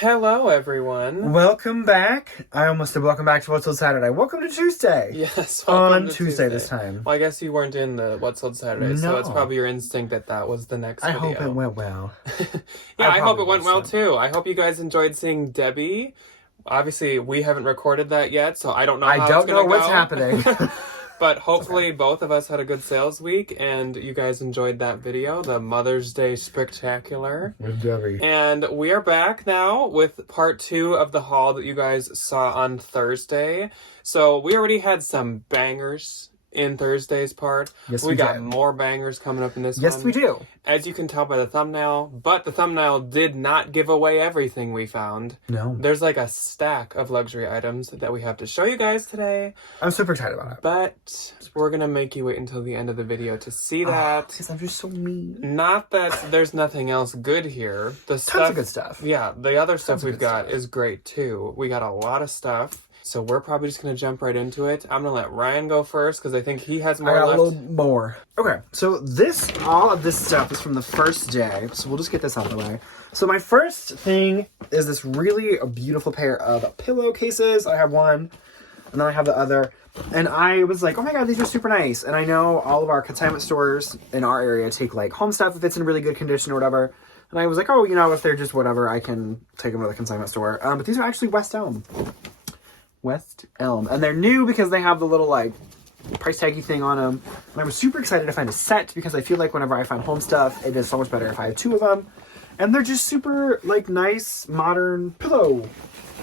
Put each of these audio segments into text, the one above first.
Hello, everyone. Welcome back. I almost said welcome back to What's Sold Saturday. Welcome to Tuesday. Yes, on Tuesday this time. Well, I guess you weren't in the What's Sold Saturday, so it's probably your instinct that was the next video. I hope it went well. I hope it went well, too. I hope you guys enjoyed seeing Debbie. Obviously, we haven't recorded that yet, so I don't know how it's going to go. I don't know what's happening. But hopefully both of us had a good sales week and you guys enjoyed that video, the Mother's Day Spectacular. With Debbie. And we are back now with part 2 of the haul that you guys saw on Thursday. So we already had some bangers in Thursday's part. Yes, we got more bangers coming up in this one. Yes, we do. As you can tell by the thumbnail, but the thumbnail did not give away everything we found. No. There's like a stack of luxury items that we have to show you guys today. I'm super excited about it. But we're going to make you wait until the end of the video to see that. Because I'm just so mean. Not that there's nothing else good here. Tons of good stuff. Yeah, the other stuff we've got is great too. We got a lot of stuff. So we're probably just going to jump right into it. I'm going to let Ryan go first because I think he has more left. A little more. Okay, so all of this stuff is from the first day. So we'll just get this out of the way. So my first thing is this really beautiful pair of pillowcases. I have one, and then I have the other. And I was like, oh my god, these are super nice. And I know all of our consignment stores in our area take like home stuff if it's in really good condition or whatever. And I was like, oh, if they're just whatever, I can take them to the consignment store. But these are actually West Elm. And they're new because they have the little, like, price taggy thing on them. And I was super excited to find a set because I feel like whenever I find home stuff, it is so much better if I have 2 of them. And they're just super, like, nice, modern pillow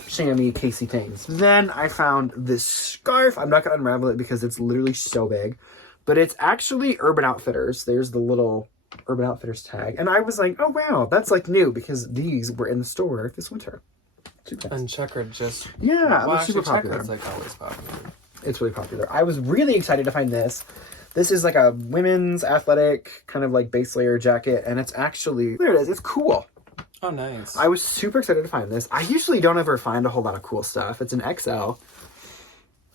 chamois casey things. Then I found this scarf. I'm not going to unravel it because it's literally so big. But it's actually Urban Outfitters. There's the little Urban Outfitters tag. And I was like, oh, wow, that's, like, new because these were in the store this winter. And checkered just... Yeah, well, super popular. Checkered's like always popular. It's really popular. I was really excited to find this. This is like a women's athletic kind of like base layer jacket. And it's actually... There it is. It's cool. Oh, nice. I was super excited to find this. I usually don't ever find a whole lot of cool stuff. It's an XL.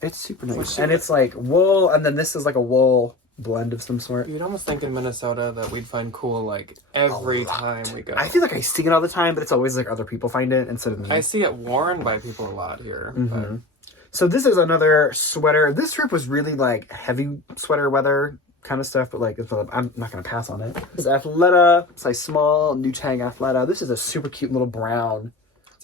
It's super nice. And it's like wool. And then this is like a wool blend of some sort. You'd almost think in Minnesota that we'd find cool like every time we go. I feel like I see it all the time, but it's always like other people find it instead of me. I see it worn by people a lot here. Mm-hmm. So this is another sweater. This trip was really like heavy sweater weather kind of stuff, but like I'm not gonna pass on it. This is Athleta, size small, new tag Athleta. This is a super cute little brown,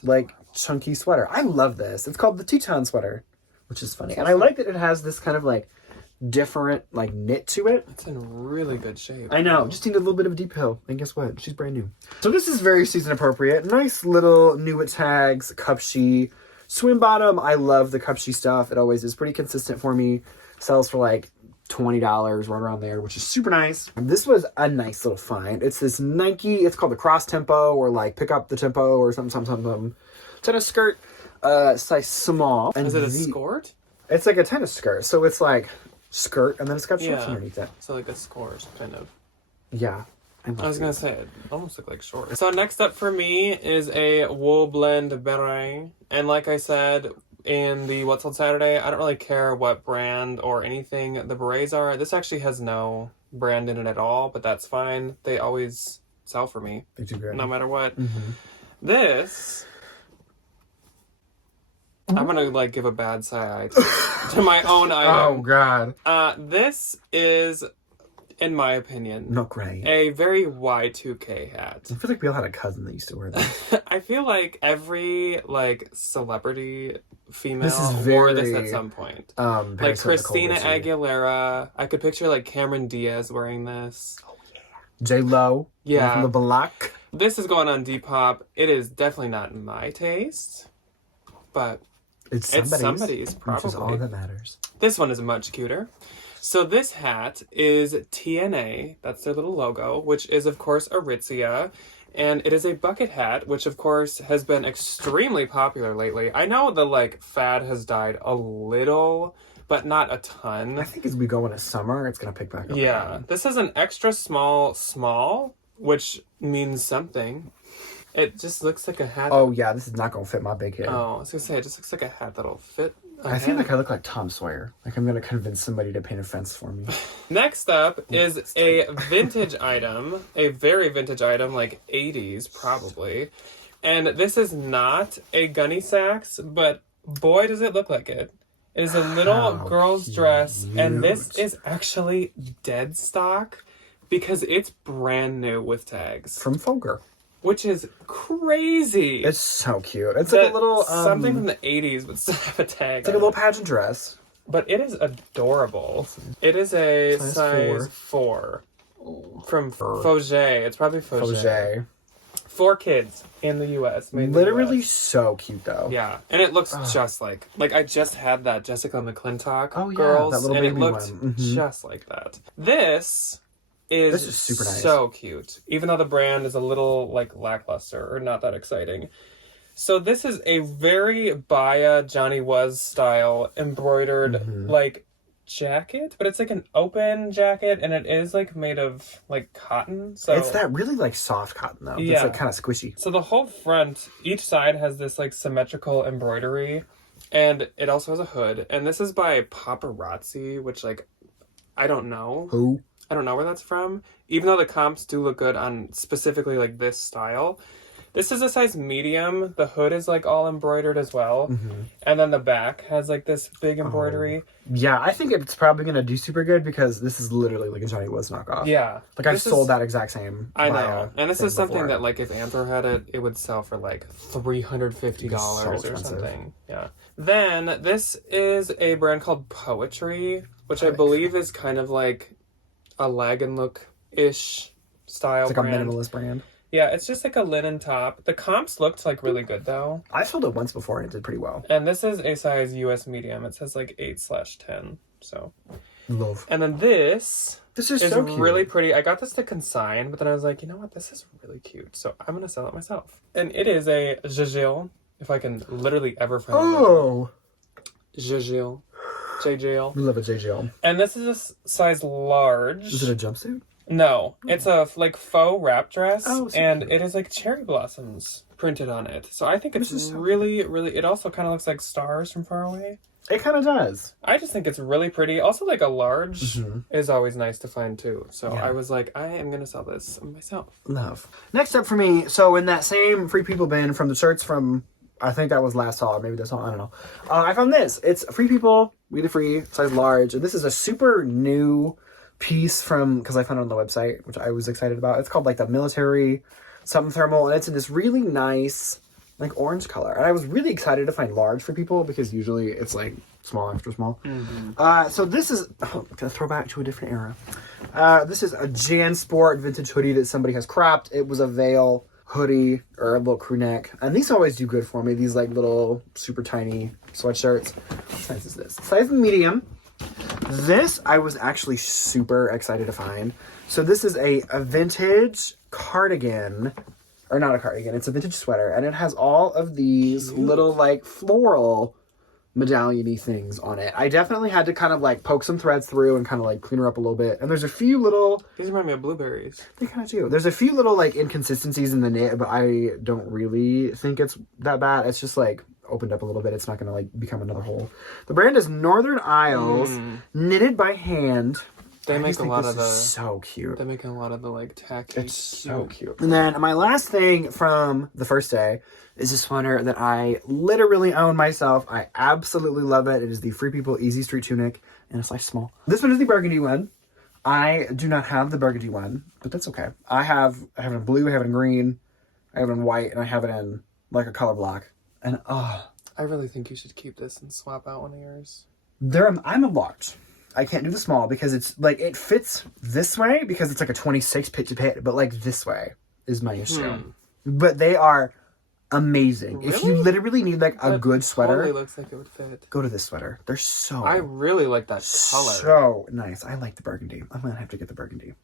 like chunky sweater. I love this. It's called the Teton sweater, which is funny, and I like that it has this kind of like different like knit to it. It's in really good shape. I know, just needed a little bit of a deep heel, and guess what, she's brand new. So this is very season appropriate. Nice little new with tags, cupshe, swim bottom. I love the cupshe stuff. It always is pretty consistent for me. Sells for like $20 right around there, which is super nice. This was a nice little find. It's this Nike, it's called the Cross Tempo or like Pick Up the Tempo or something. Tennis skirt, size small. And is it a skirt? It's like a tennis skirt, so it's like skirt and then it's got shorts underneath it. So like a skirt kind of. Yeah. I was gonna say it almost looked like shorts. So next up for me is a wool blend beret, and like I said in the What's Sold Saturday, I don't really care what brand or anything the berets are. This actually has no brand in it at all, but that's fine. They always sell for me. They do great. No matter what. Mm-hmm. This... I'm gonna like give a bad side to my own item. Oh god. This is, in my opinion, not great. A very Y2K hat. I feel like we all had a cousin that used to wear that. I feel like every like celebrity female wore this at some point. Like Christina Aguilera. I could picture like Cameron Diaz wearing this. Oh yeah. J-Lo. Yeah. From the Block. This is going on Depop. It is definitely not my taste, but it's somebody's probably. Which is all that matters. This one is much cuter. So this hat is TNA, that's their little logo, which is of course Aritzia, and it is a bucket hat, which of course has been extremely popular lately. I know the like fad has died a little, but not a ton. I think as we go into summer, it's gonna pick back up. Yeah, again. This is an extra small, which means something. It just looks like a hat. Oh yeah, this is not gonna fit my big head. Oh, I was gonna say, it just looks like a hat that'll fit. I feel like I look like Tom Sawyer. Like I'm gonna convince somebody to paint a fence for me. Next up is a vintage item, a very vintage item, like 80s probably. And this is not a gunny sacks, but boy, does it look like it. It is a little girl's dress, and this is actually dead stock because it's brand new with tags. From Folger. Which is crazy. It's so cute. It's like a little... something from the 80s would still have a tag. It's like a little pageant dress. But it is adorable. It is a size 4. From Fauget. It's probably Fauget. 4 kids in the U.S. Literally so cute, though. Yeah. And it looks just like I just had that Jessica McClintock girls. That little and baby it looked one. just like that. This is super nice. So cute. Even though the brand is a little like lackluster or not that exciting. So this is a very Baya Johnny Was style embroidered like jacket, but it's like an open jacket and it is like made of like cotton. So it's that really like soft cotton though. Yeah. It's like kind of squishy. So the whole front, each side has this like symmetrical embroidery, and it also has a hood. And this is by Paparazzi, which like I don't know. Who? I don't know where that's from. Even though the comps do look good on specifically like this style. This is a size medium. The hood is like all embroidered as well. And then the back has like this big embroidery. Yeah, I think it's probably going to do super good because this is literally like a Johnny Was knockoff. Yeah. Like I've sold that exact same. I know. And this is something before. that like if Anthro had it, it would sell for like $350 or something. Yeah. Then this is a brand called Poetry, which I believe is kind of like a lag and look-ish style it's like brand. a minimalist brand. Yeah, it's just like a linen top. The comps looked like really good though. I sold it once before and it did pretty well. And this is a size US medium. It says like 8/10. So. Love. And then this is so cute. Really pretty. I got this to consign, but then I was like, you know what? This is really cute. So I'm going to sell it myself. And it is a Jajil, if I can literally ever find it. Jajil. JJL. We love a JJL. And this is a size large. Is it a jumpsuit? No, it's a like faux wrap dress, and cute. it is like cherry blossoms printed on it. So I think it's really, really. It also kind of looks like stars from far away. It kind of does. I just think it's really pretty. Also, like a large is always nice to find too. So I was like, I am gonna sell this myself. Love. Next up for me, so in that same Free People bin from the shirts from, I think that was last haul, maybe this haul, I don't know. I found this. It's Free People, We the Free, size large. And this is a super new piece from, because I found it on the website, which I was excited about. It's called like the military something thermal, and it's in this really nice like orange color. And I was really excited to find large for people because usually it's like small, extra small. So this is gonna throw back to a different era. This is a Jan Sport vintage hoodie that somebody has cropped. It was a veil hoodie or a little crew neck, and these always do good for me. These like little super tiny sweatshirts. What size is this? Size medium. This I was actually super excited to find. So this is a vintage cardigan, or not a cardigan, it's a vintage sweater, and it has all of these little like floral medallion-y things on it. I definitely had to kind of like poke some threads through and kind of like clean her up a little bit. And there's a few little... These remind me of blueberries. They kind of do. There's a few little like inconsistencies in the knit, but I don't really think it's that bad. It's just like opened up a little bit. It's not going to like become another hole. The brand is Northern Isles, knitted by hand. They make a lot of the... so cute. They make a lot of the like tacky. It's so cute. And then my last thing from the first day is a sweater that I literally own myself. I absolutely love it. It is the Free People Easy Street Tunic in a size small. This one is the burgundy one. I do not have the burgundy one, but that's okay. I have it in blue, I have it in green, I have it in white, and I have it in like a color block. And I really think you should keep this and swap out one of yours. I'm a large. I can't do the small because it's like it fits this way because it's like a 26 pit to pit, but like this way is my issue. But they are amazing. Really? If you literally need like a good sweater, totally looks like it would fit. go to this sweater. They're so I really like that color. So nice. I like the burgundy. I'm gonna have to get the burgundy.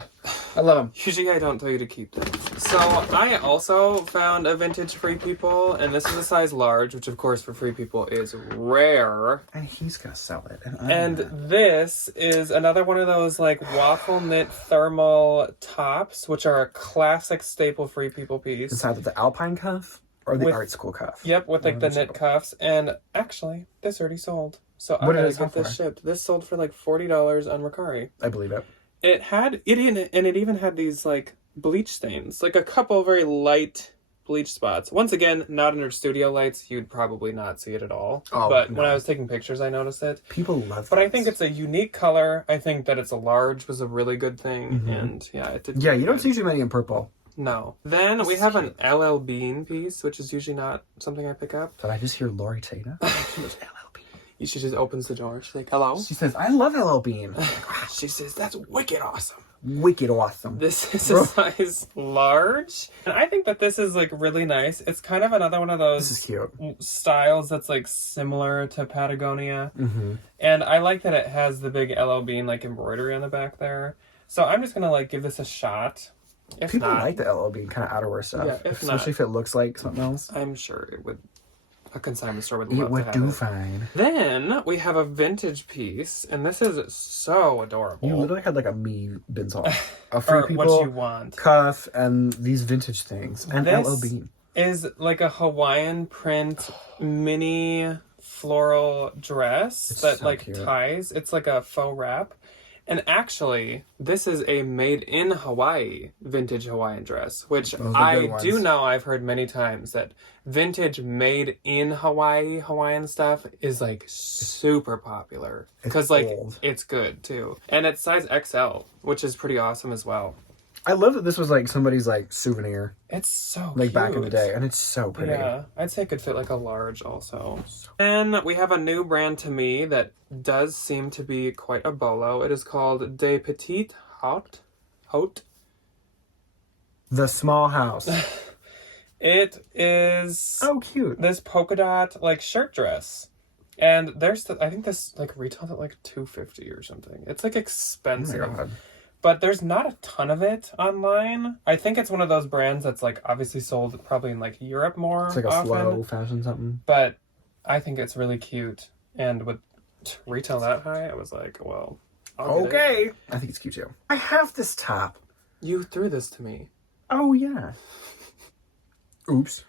I love them. Usually I don't tell you to keep them. So I also found a vintage Free People, and this is a size large, which of course for Free People is rare. And he's gonna sell it. And this is another one of those like waffle knit thermal tops, which are a classic staple Free People piece. It's either the Alpine cuff or the art school cuff. Yep, with like the knit cuffs. And actually, this already sold. So I gotta get this shipped. This sold for like $40 on Mercari. I believe it. It had it in it, and it even had these like bleach stains, like a couple very light bleach spots. Once again, not under studio lights. You'd probably not see it at all. Oh, but no. when I was taking pictures, I noticed it. People love But I think it's a unique color. I think that it's a large was a really good thing. And yeah, it did. Yeah, you don't see too many in purple. No. Then we have an LL Bean piece, which is usually not something I pick up. Did I just hear Lori Tata? She just opens the door. She's like, hello? She says, I love LL Bean. She says, that's wicked awesome. Wicked awesome. This is a size large. And I think that this is like really nice. It's kind of another one of those This is cute. styles that's like similar to Patagonia. Mm-hmm. And I like that it has the big LL Bean like embroidery on the back there. So I'm just going to like give this a shot. If People not, like the LL Bean kind of outerwear stuff. Yeah, especially if it looks like something else. I'm sure it would. A consignment store would It love would to have do it. fine. Then we have a vintage piece, and this is so adorable. You literally had like a me bins haul. A Or free people what you want. cuff and these vintage things. And This LL Bean. is like a Hawaiian print mini floral dress that so like cute. ties. It's like a faux wrap. And actually, this is a made in Hawaii vintage Hawaiian dress, which Those are I good ones. do know I've heard many times that vintage made in Hawaii Hawaiian stuff is like super popular because like old. it's good too. And it's size XL, which is pretty awesome as well. I love that this was like somebody's like souvenir. It's so Like cute. back in the day. And it's so pretty. Yeah, I'd say it could fit like a large also. Then we have a new brand to me that does seem to be quite a bolo. It is called De Petite Haute. The small house. It is Oh, cute. this polka dot like shirt dress. And there's I think this like retails at like $250 or something. It's like Oh my expensive. god. But there's not a ton of it online. I think it's one of those brands that's like obviously sold probably in like Europe more It's like a often. slow fashion something. But I think it's really cute. And with retail that high, I was like, well, I'll get it. Okay. I think it's cute too. I have this top. You threw this to me. Oh yeah. Oops.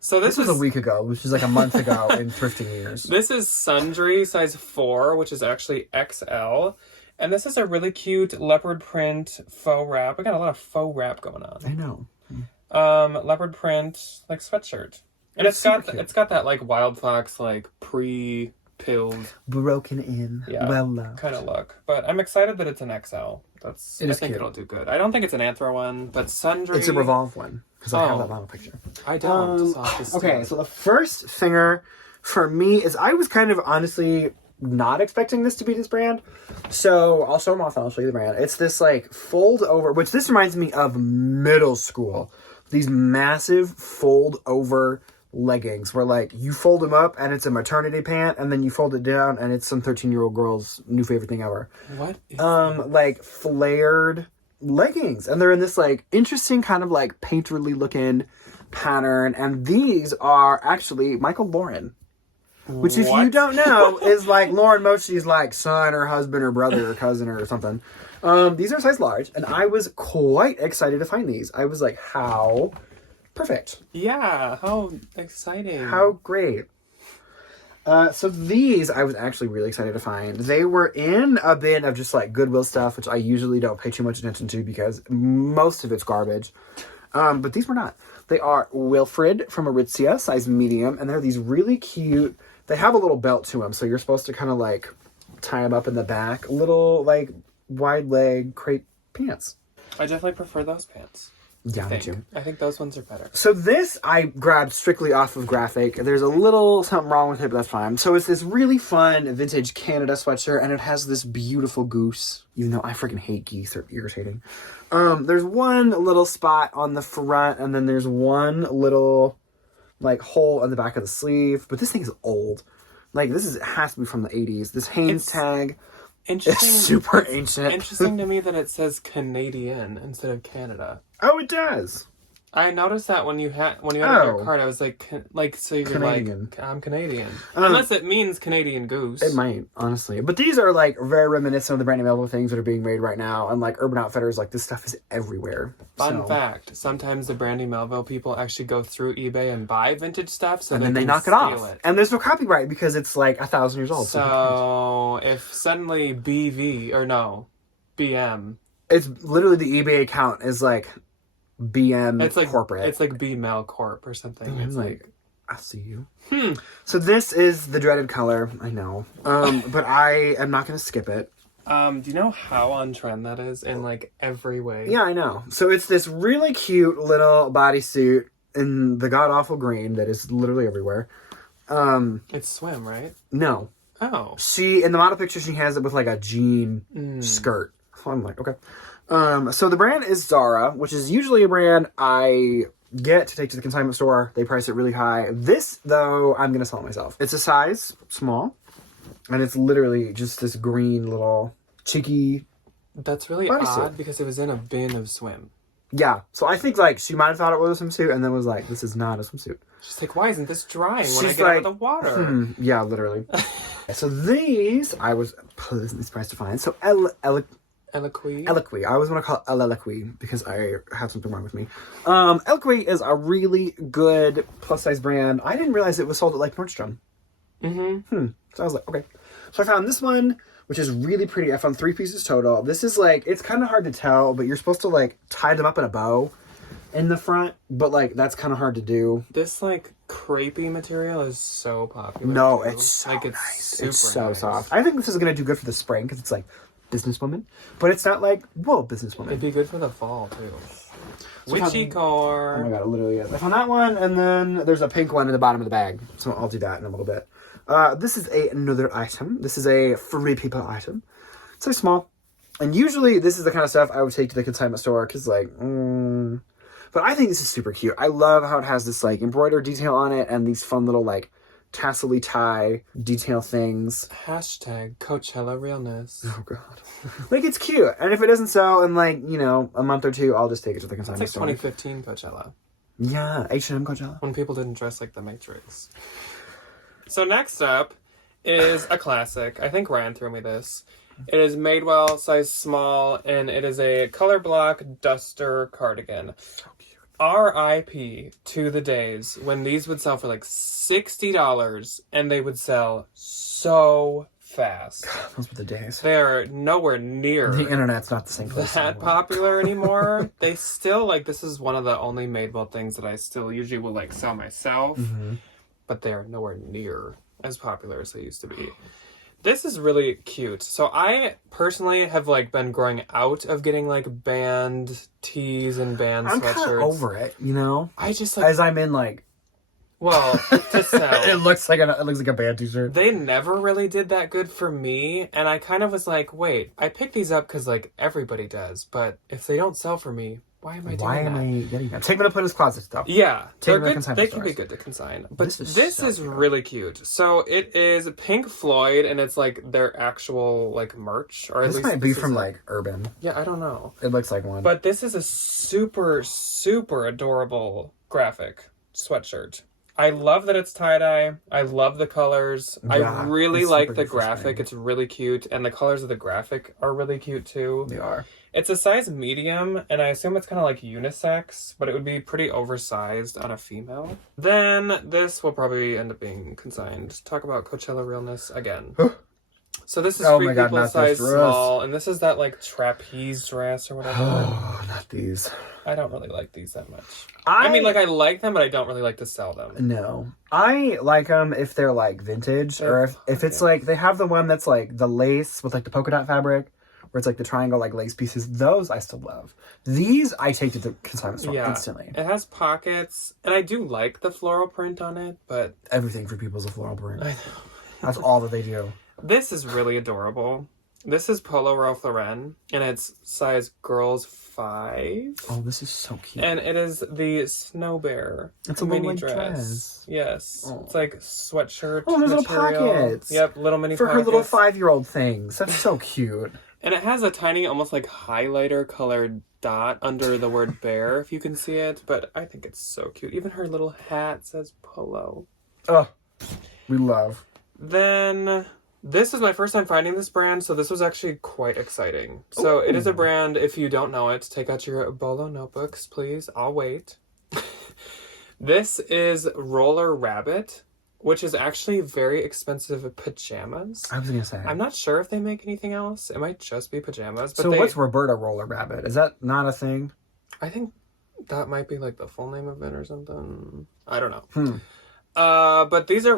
So This was a week ago, which is like a month ago in thrifting years. This is Sundry size 4, which is actually XL. And this is a really cute leopard print faux wrap. We got a lot of faux wrap going on. I know. Leopard print like sweatshirt. And It's super cute. it's got that like Wild Fox like pre-pilled Broken in. Yeah, Well loved. kind of look. But I'm excited that it's an XL. It I is think cute. it'll do good. I don't think it's an Anthro one, but Sundry. It's a Revolve one. Because I have Oh. that model picture. I don't. So I'll just Okay, do so the first thinger for me is I was kind of honestly not expecting this to be this brand. So I'll show them off and I'll show you the brand. It's this like fold over, which this reminds me of middle school. These massive fold over leggings where like you fold them up and it's a maternity pant and then you fold it down and it's some 13-year-old girl's new favorite thing ever. What? Is Like flared leggings, and they're in this like interesting kind of like painterly looking pattern, and these are actually Michael Lauren, which if you What? don't know is like Lauren Mochi's like son or husband or brother or cousin or something. These are size large, and I was quite excited to find these. I was like, how perfect, Yeah, how exciting. how great. So these I was actually really excited to find. They were in a bin of just like Goodwill stuff, which I usually don't pay too much attention to because most of it's garbage. But these were not. They are Wilfred from Aritzia, size medium, and they're these really cute. They have a little belt to them, so you're supposed to kind of like tie them up in the back. Little like wide leg crepe pants. I definitely prefer those pants. Yeah, me too. I think those ones are better. So this I grabbed strictly off of Graphic. There's a little something wrong with it, but that's fine. So it's this really fun vintage Canada sweatshirt, and it has this beautiful goose. Even though I freaking hate geese, they're irritating. There's one little spot on the front, and then there's one little like hole in the back of the sleeve. But this thing is old. Like it has to be from the 80s. This Hanes tag is super ancient. Interesting to me that it says Canadian instead of Canada. Oh, it does. I noticed that when you had it in your card, I was like, so you're Canadian. like, I'm Canadian. Unless it means Canadian goose. It might, honestly. But these are, like, very reminiscent of the Brandy Melville things that are being made right now. And, like, Urban Outfitters, like, this stuff is everywhere. Fun fact, sometimes the Brandy Melville people actually go through eBay and buy vintage stuff, so And they then they can knock it steal off. And there's no copyright because it's, like, 1,000 years old. So if suddenly BM, it's literally the eBay account is, like, BM It's like corporate. It's like B Mel Corp or something. I'm It's like, I see you. So this is the dreaded color. I know. But I am not going to skip it. do you know how on trend that is in like every way? Yeah, I know. So it's this really cute little bodysuit in the god-awful green that is literally everywhere. It's swim, right? No. Oh. In the model picture, she has it with like a jean skirt. So I'm like, okay. So the brand is Zara, which is usually a brand I get to take to the consignment store. They price it really high. This, though, I'm going to sell it myself. It's a size small, and it's literally just this green little cheeky. That's really odd because it was in a bin of swim. Yeah. So I think like she might have thought it was a swimsuit and then was like, this is not a swimsuit. She's like, why isn't this drying when I She's get out like, of the water? Yeah, literally. So these, I was pleasantly surprised to find. So Eloquy. Eloquy. I always want to call it Eloquy because I have something wrong with me. Eloquy is a really good plus-size brand. I didn't realize it was sold at like Nordstrom. So I was like, okay. So I found this one, which is really pretty. I found 3 pieces total. This is like, it's kind of hard to tell, but you're supposed to like tie them up in a bow in the front, but like that's kind of hard to do. This like crepey material is so popular. No, too. it's so like nice. Super it's so nice. soft. I think this is gonna do good for the spring because it's like businesswoman, but it's not like whoa businesswoman. It'd be good for the fall too. So Witchy core. Oh my god, it literally is. I found that one, and then there's a pink one in the bottom of the bag, so I'll do that in a little bit. This is another item. This is a free people item. It's like small, and usually this is the kind of stuff I would take to the consignment store because like. But I think this is super cute. I love how it has this like embroidered detail on it and these fun little like tassel-y tie detail things. Hashtag Coachella realness. Oh god. Like it's cute. And if it doesn't sell in like, you know, a month or two, I'll just take it to the consignment It's like store. 2015 Coachella. Yeah, H&M Coachella. When people didn't dress like the Matrix. So next up is a classic. I think Ryan threw me this. It is Madewell, size small, and it is a color block duster cardigan. So cute. R.I.P. to the days when these would sell for like $60 and they would sell so fast. God, those were the days. They are nowhere near The internet's not the same place that anymore. popular anymore. They still like, this is one of the only Madewell things that I still usually will like sell myself, but they are nowhere near as popular as they used to be. This is really cute. So I personally have like been growing out of getting like band tees and band I'm sweatshirts. kind of over it, you know? I just like, As I'm in like... well, to sell. it looks like a band t-shirt. They never really did that good for me, and I kind of was like, wait, I picked these up because like everybody does, but if they don't sell for me, why am I doing that? Why am I getting that? Take me to put his closet stuff. Yeah, they're them to good. consignment They can be stores. good to consign, but This is this so is cute. really cute. So it is Pink Floyd, and it's like their actual like merch, or at This least might be this is from a- like Urban. Yeah, I don't know, It looks like one. but this is a super super adorable graphic sweatshirt. I love that it's tie-dye. I love the colors. I Yeah, really it's like super the good for graphic. spring. It's really cute. And the colors of the graphic are really cute too. They are. It's a size medium, and I assume it's kind of like unisex, but it would be pretty oversized on a female. Then this will probably end up being consigned. Talk about Coachella realness again. So this is Oh Free my God, People not this size dress. small, and this is that like trapeze dress or whatever. Oh, not these. I don't really like these that much. I mean, like I like them, but I don't really like to sell them. No. I like them if they're like vintage, or if it's like they have the one that's like the lace with like the polka dot fabric, where it's like the triangle like lace pieces. Those I still love. These I take to the consignment store instantly. It has pockets, and I do like the floral print on it, but Everything for people's a floral print. I know. That's all that they do. This is really adorable. This is Polo Ralph Lauren, and it's size girls 5. Oh, this is so cute. And it is the Snow Bear It's a mini little, like, dress. Yes. Oh. It's like sweatshirt Oh, there's little material. pockets. Yep, little mini For pockets. her little 5-year-old things. That's so cute. And it has a tiny, almost like highlighter colored dot under the word bear, if you can see it. But I think it's so cute. Even her little hat says Polo. Oh, we love. Then this is my first time finding this brand, so this was actually quite exciting. So it is a brand, if you don't know it, take out your Bolo notebooks, please. I'll wait. This is Roller Rabbit, which is actually very expensive pajamas. I was gonna say. I'm not sure if they make anything else. It might just be pajamas. But So what's Roberta Roller Rabbit? Is that not a thing? I think That might be like the full name of it or something. I don't know. Hmm. But this is a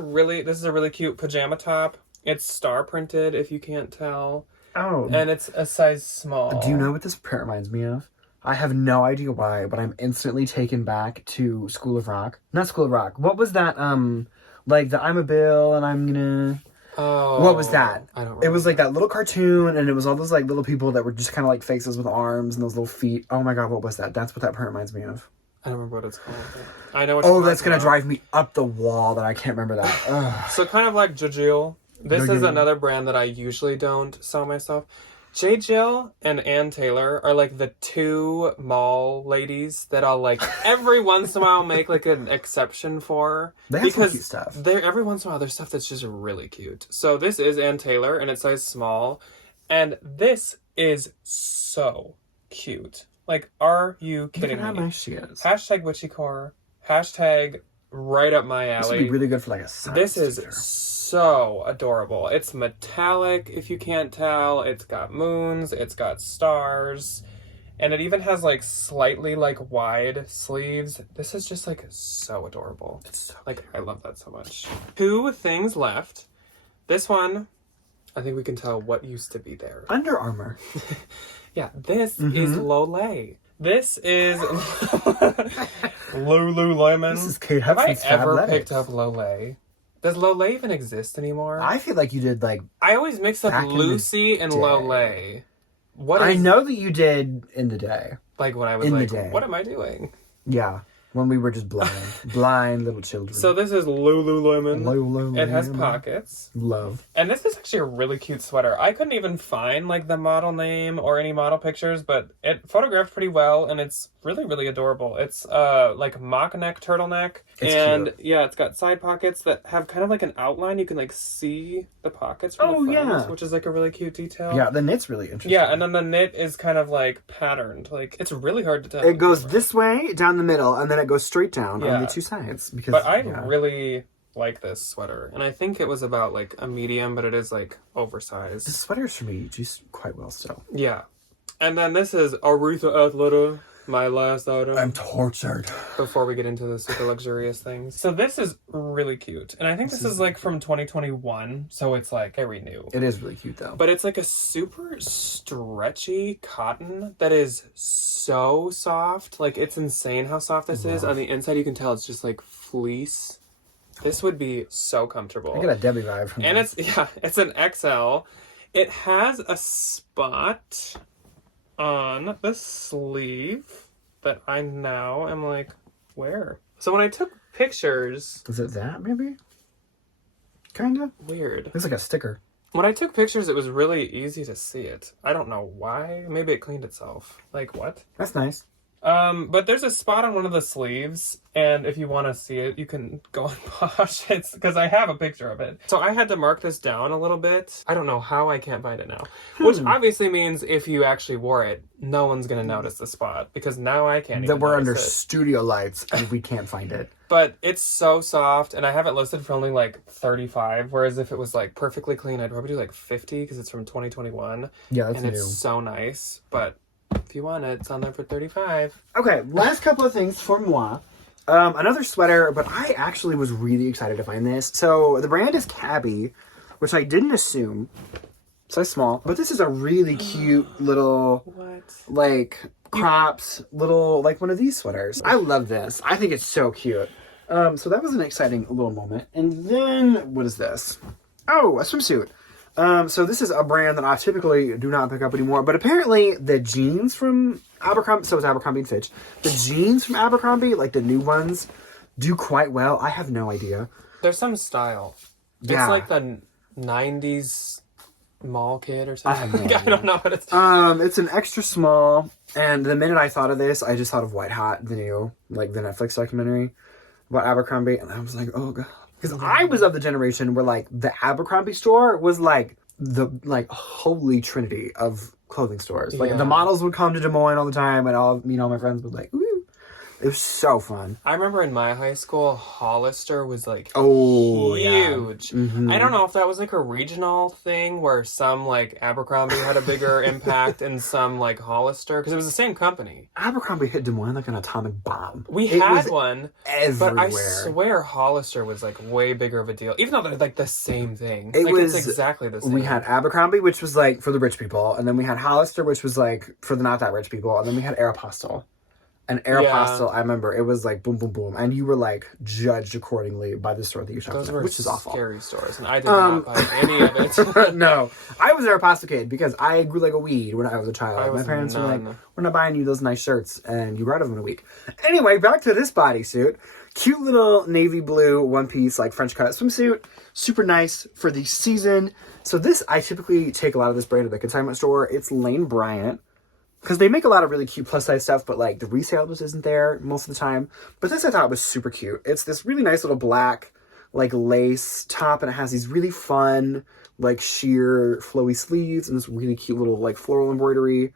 really cute pajama top. It's star printed, if you can't tell. Oh. And it's a size small. Do you know what this print reminds me of? I have no idea why, but I'm instantly taken back to School of Rock. Not School of Rock. What was that? Like the I'm a Bill and I'm gonna... Oh. What was that? I don't remember. It was like that little cartoon, and it was all those like little people that were just kind of like faces with arms and those little feet. Oh my god, what was that? That's what that print reminds me of. I don't remember what it's called. I know what Oh, that's gonna drive me up the wall that I can't remember that. Ugh. So kind of like Jill. This is another brand that I usually don't sell myself. J. Jill and Ann Taylor are like the two mall ladies that I'll like every once in a while make like an exception for. They have some cute stuff. Every once in a while there's stuff that's just really cute. So this is Ann Taylor and it's size small. And this is so cute. Like, are you kidding Look at me? how nice she is. Hashtag witchycore. Hashtag right up my alley. This would be really good for like a side This is sticker. so adorable. It's metallic, if you can't tell. It's got moons. It's got stars. And it even has like slightly like wide sleeves. This is just like so adorable. It's so like, I love that so much. 2 things left. This one, I think we can tell what used to be there. Under Armour. Yeah, this is Lolay. This is Lululemon. This is Kate Have I Hudson's ever Fabletics. picked up Lolay? Does Lolay even exist anymore? I feel like you did like... I always mix up Back in the Lucy and day. Lolay. What is, I know that you did in the day. like when I was in the like, day. what am I doing? Yeah. When we were just blind. Blind little children. So this is Lululemon. Lululemon. It has pockets. Love. And this is actually a really cute sweater. I couldn't even find like the model name or any model pictures, but it photographed pretty well and it's really, really adorable. It's like mock neck turtleneck. It's and cute. yeah, it's got side pockets that have kind of like an outline. You can like see the pockets from Oh, the front, yeah. which is like a really cute detail. Yeah, the knit's really interesting. Yeah, and then the knit is kind of like patterned. Like it's really hard to tell. It goes this way down the middle, and then it goes straight down on Yeah. the two sides. Because, But I yeah. really like this sweater. And I think it was about like a medium, but it is like The oversized. sweaters for me just quite well still. Yeah. And then this is Aretha Athleta, my last item. I'm tortured. Before we get into the super luxurious things. So this is really cute. And I think this is like from 2021. So it's like very new. It is really cute though. But it's like a super stretchy cotton that is so soft. Like it's insane how soft this is. On the inside you can tell it's just like fleece. This would be so comfortable. I get a Debbie vibe from And this. it's an XL. It has a spot on the sleeve that I now am like, where? So when I took pictures, Is it that maybe? Kinda. weird. Looks like a sticker. When I took pictures, it was really easy to see it. I don't know why. Maybe it cleaned itself. Like what? That's nice. But there's a spot on one of the sleeves, and if you want to see it, you can go and Posh. It's because I have a picture of it. So I had to mark this down a little bit. I don't know how I can't find it now. Which obviously means if you actually wore it, no one's gonna notice the spot because now I can't. That even we're under notice it. studio lights and we can't find it. But it's so soft, and I have it listed for only like 35. Whereas if it was like perfectly clean, I'd probably do like 50 because it's from 2021. Yeah, that's and new. it's so nice. But if you want it, it's on there for 35. Okay, last couple of things for moi. Another sweater, but I actually was really excited to find this. So the brand is Cabby, which I didn't assume. Size small. But this is a really cute little, What? like, crops, little, like one of these sweaters. I love this. I think it's so cute. So that was an exciting little moment. And then, what is this? Oh, a swimsuit. So this is a brand that I typically do not pick up anymore, but apparently the jeans from Abercrombie, so it's Abercrombie and Fitch, the jeans from Abercrombie, like the new ones, do quite well. I have no idea. There's some style. Yeah. It's like the 90s mall kid or something. I have no idea. I don't know what it's... It's an extra small, and the minute I thought of this, I just thought of White Hot, the new, like the Netflix documentary about Abercrombie, and I was like, oh god. Because I was of the generation where, like, the Abercrombie store was, like, the, like, holy trinity of clothing stores. Like, Yeah. the models would come to Des Moines all the time, and all, you know, my friends would, like, ooh. It was so fun. I remember in my high school, Hollister was like Oh, huge. yeah. Mm-hmm. I don't know if that was like a regional thing where some like Abercrombie had a bigger impact and some like Hollister, because it was the same company. Abercrombie hit Des Moines like an atomic bomb. We had one, everywhere. but I swear Hollister was like way bigger of a deal, even though they're like the same thing. It's exactly the same. We had Abercrombie, which was like for the rich people, and then we had Hollister, which was like for the not that rich people, and then we had Aeropostale. And Aeropostale, I remember, it was like boom, boom, boom. And you were like judged accordingly by the store that you shopped at, which is awful. Scary stores, and I did not buy any of it. No. I was an Aeropostale kid because I grew like a weed when I was a child. My parents were like, we're not buying you those nice shirts, and you were out of them in a week. Anyway, back to this bodysuit. Cute little navy blue one-piece like French cut swimsuit. Super nice for the season. So this, I typically take a lot of this brand at the consignment store. It's Lane Bryant. Because they make a lot of really cute plus size stuff, but like the resale just isn't there most of the time. But this I thought was super cute. It's this really nice little black like lace top, and it has these really fun like sheer flowy sleeves and this really cute little like floral embroidery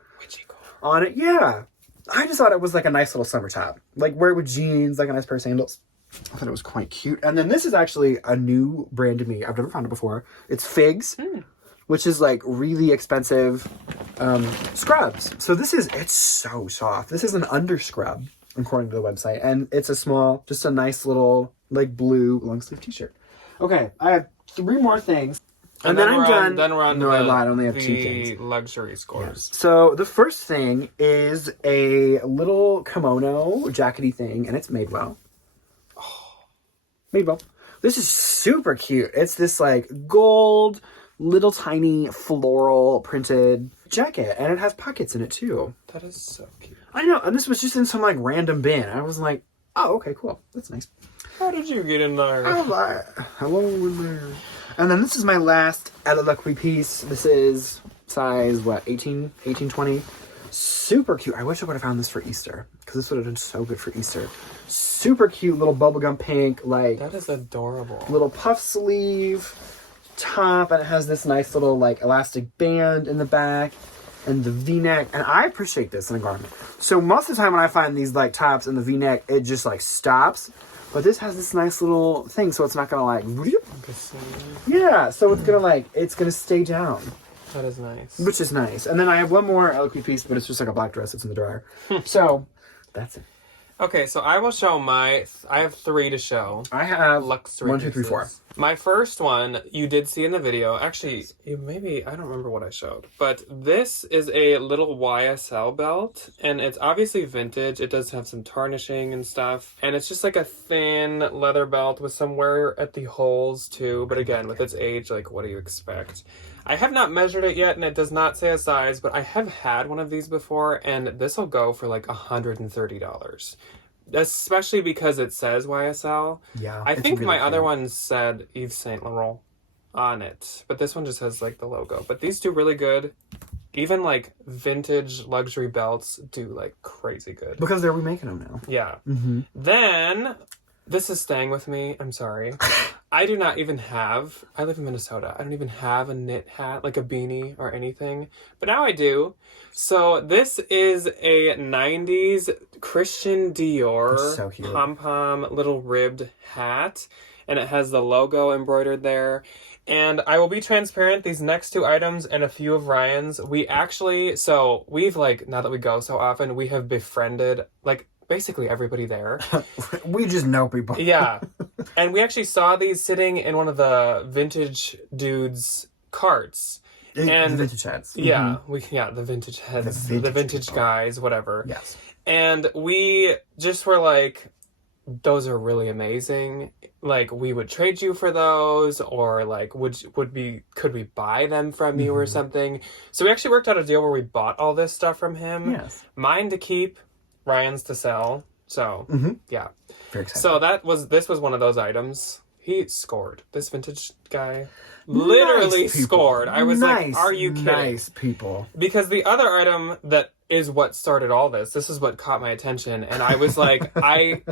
on it. Yeah. I just thought it was like a nice little summer top. Like wear it with jeans, like a nice pair of sandals. I thought it was quite cute. And then this is actually a new brand to me. I've never found it before. It's Figs. Which is like really expensive scrubs. So it's so soft. This is an under scrub, according to the website. And it's a small, just a nice little like blue long sleeve t-shirt. Okay, I have 3 more things. And then I'm done. Then we're on no, I lied. I only have 2 things. Luxury scores. Yeah. So the first thing is a little kimono jackety thing, and it's Madewell. Madewell. This is super cute. It's this like gold, little tiny floral printed jacket, and it has pockets in it too. That is so cute. I know, and this was just in some like random bin. I was like, oh, okay, cool. That's nice. How did you get in there? I was like, hello in there. And then this is my last out of luck piece. This is size, 18, 20. Super cute. I wish I would have found this for Easter, because this would have been so good for Easter. Super cute little bubblegum pink, like... That is adorable. Little puff sleeve top, and it has this nice little like elastic band in the back and the v-neck, and I appreciate this in a garment. So most of the time when I find these like tops and the v-neck, it just like stops, but this has this nice little thing, so it's not gonna like yeah, so it's gonna stay down. That is nice. Which is nice. And then I have one more eloquent piece, but it's just like a black dress that's in the dryer. So that's it. Okay, so I will show I have 3 to show. I have luxury 1, 2, 3, 4. My first one, you did see in the video. Actually, I don't remember what I showed. But this is a little YSL belt, and it's obviously vintage. It does have some tarnishing and stuff. And it's just like a thin leather belt with some wear at the holes too. But again, with its age, like what do you expect? I have not measured it yet, and it does not say a size, but I have had one of these before, and this will go for like $130. Especially because it says YSL. Yeah. I think my other one said Yves Saint Laurent on it, but this one just has like the logo. But these do really good. Even like vintage luxury belts do like crazy good. Because they're remaking them now. Yeah. Mm-hmm. Then, this is staying with me. I'm sorry. I do not even have, I live in Minnesota. I don't even have a knit hat, like a beanie or anything. But now I do. So this is a 90s Christian Dior so cute. pom-pom little ribbed hat. And it has the logo embroidered there. And I will be transparent, these next 2 items and a few of Ryan's, we've like, now that we go so often, we have befriended, like, basically everybody there. We just know people. Yeah. And we actually saw these sitting in one of the vintage dudes' carts. And the vintage heads. Yeah. The vintage heads. The vintage guys, whatever. Yes. And we just were like, those are really amazing. Like, we would trade you for those, or like, could we buy them from you or something? So we actually worked out a deal where we bought all this stuff from him. Yes. Mine to keep, Ryan's to sell. So, yeah. Very excited. So this was one of those items. He scored. This vintage guy literally scored. I was like, are you kidding? Nice people. Because the other item that is what started all this is what caught my attention. And I was like, I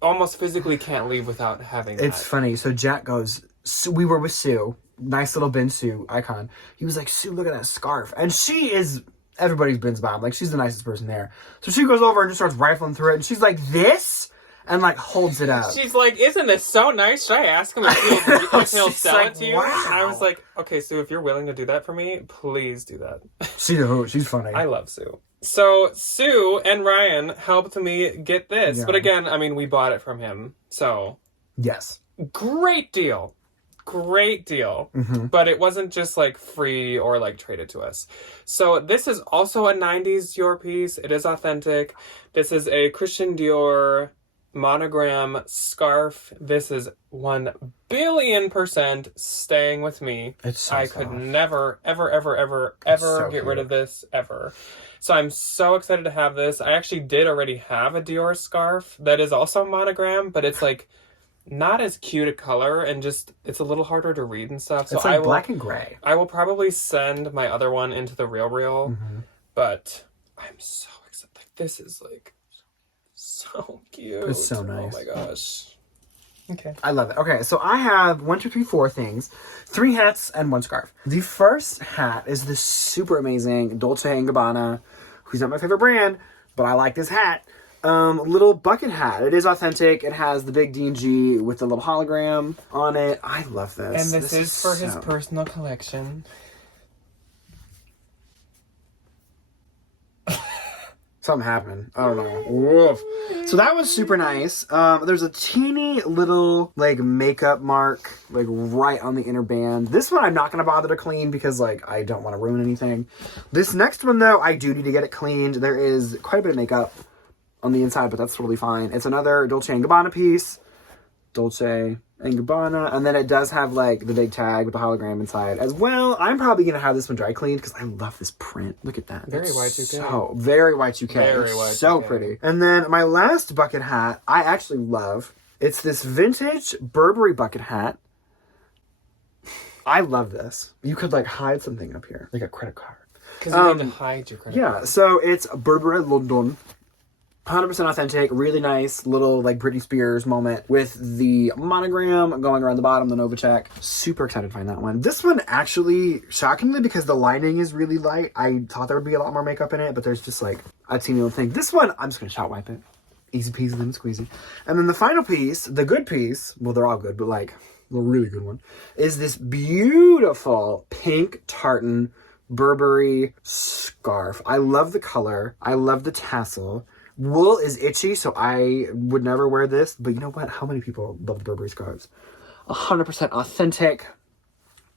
almost physically can't leave without having that. It's funny. So Jack goes, we were with Sue. Nice little bin Sue icon. He was like, Sue, look at that scarf. And she is everybody's bins mom. Like, she's the nicest person there. So she goes over and just starts rifling through it, and she's like, this? And, like, holds it up. She's like, isn't this so nice? Should I ask him if he'll sell it to you? Wow. And I was like, okay, Sue, if you're willing to do that for me, please do that. She's funny. I love Sue. So Sue and Ryan helped me get this. Yeah. But again, I mean, we bought it from him. So Yes. great deal. Great deal. Mm-hmm. But it wasn't just like free or like traded to us. So this is also a 90s Dior piece. It is authentic. This is a Christian Dior monogram scarf. This is 1,000,000,000% staying with me. It's so I soft. could never, ever so get rid cute. of this ever. So I'm so excited to have this. I actually did already have a Dior scarf that is also monogram, but it's like not as cute a color and just it's a little harder to read and stuff. So It's like I will, black and gray. I will probably send my other one into the Real, Mm-hmm. but I'm so excited. Like, this is like so cute. It's so nice. Oh my gosh. Okay. I love it. Okay, so I have 1, 2, 3, 4 things. 3 hats and 1 scarf. The first hat is this super amazing Dolce & Gabbana, who's not my favorite brand, but I like this hat. Little bucket hat. It is authentic. It has the big D&G with the little hologram on it. I love this. And this is for his so- personal collection. Something happened. I don't know. Woof. So that was super nice. There's a teeny little like makeup mark like right on the inner band. This one I'm not going to bother to clean because like I don't want to ruin anything. This next one though, I do need to get it cleaned. There is quite a bit of makeup on the inside, but that's totally fine. It's another Dolce & Gabbana piece. Dolce & Gabbana. And then it does have like the big tag with the hologram inside as well. I'm probably going to have this one dry cleaned because I love this print. Look at that. Very It's Y2K. So, very Y2K. Very It's Y2K. so pretty. And then my last bucket hat, I actually love. It's this vintage Burberry bucket hat. I love this. You could like hide something up here. Like a credit card. Because you need to hide your credit Yeah, card. so it's Burberry London. 100% authentic, really nice little like Britney Spears moment with the monogram going around the bottom, the Novacek. Super excited to find that one. This one actually, shockingly, because the lining is really light, I thought there would be a lot more makeup in it, but there's just like a teeny little thing. This one, I'm just going to shot wipe it. Easy peasy, lemon squeezy. And then the final piece, the good piece, well, they're all good, but like the really good one, is this beautiful pink tartan Burberry scarf. I love the color. I love the tassel. Wool is itchy, so I would never wear this. But you know what? How many people love the Burberry scarves? 100% authentic.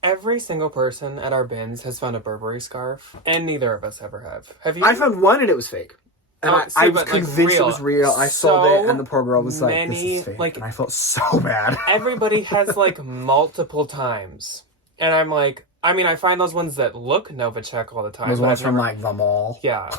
Every single person at our bins has found a Burberry scarf, and neither of us ever have. Have you? I found one and it was fake. And I was but, like, convinced it was real. I sold So it, and the poor girl was like, this many, is fake. like- and I felt so bad. Everybody has like multiple times, and I'm like, I mean, I find those ones that look Novacek all the time. Those but ones I've from never- like the mall. Yeah.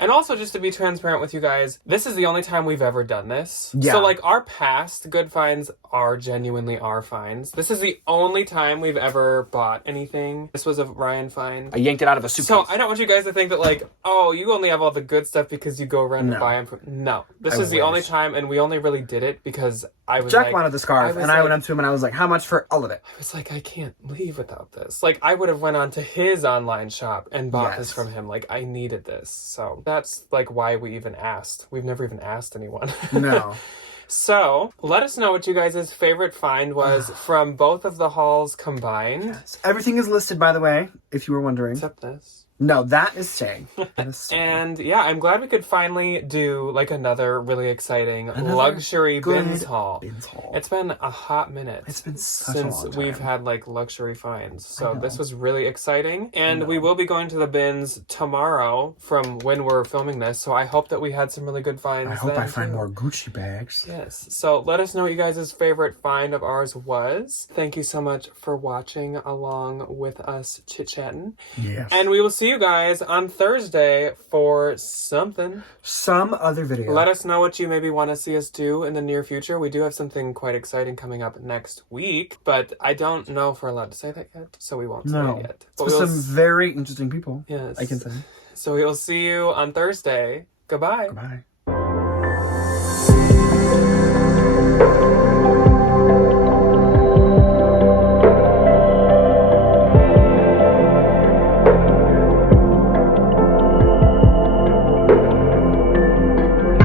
And also, just to be transparent with you guys, this is the only time we've ever done this. Yeah. So, like, our past good finds are genuinely our finds. This is the only time we've ever bought anything. This was a Ryan find. I yanked it out of a suitcase. So, I don't want you guys to think that, like, oh, you only have all the good stuff because you go around and No. buy them. No. This I is the only wish. time, and we only really did it because I was Jack like... wanted the scarf, was and I like- went up to him and I was like, how much for all of it? I was like, I can't leave without this. Like, I would have went on to his online shop and bought this Yes. from him. Like, I needed this. So that's like why we even asked. We've never even asked anyone. No. So let us know what you guys' favorite find was from both of the hauls combined. Everything is listed, by the way, if you were wondering. Except this. No, that is staying. That is staying. And yeah, I'm glad we could finally do like another really exciting luxury good bins haul. Bins haul. It's been a hot minute. It's been such a since long time. we've had like luxury finds. So know. this was really exciting. And we will be going to the bins tomorrow from when we're filming this. So I hope that we had some really good finds. I hope then, I find too. more Gucci bags. Yes. So let us know what you guys' favorite find of ours was. Thank you so much for watching along with us chit-chatting. Yes. And we will see you guys on Thursday for something. Some other video. Let us know what you maybe want to see us do in the near future. We do have something quite exciting coming up next week, but I don't know if we're allowed to say that yet, so we won't say it yet. But With we'll some very interesting people. yes. I can say. So we will see you on Thursday. Goodbye. Goodbye.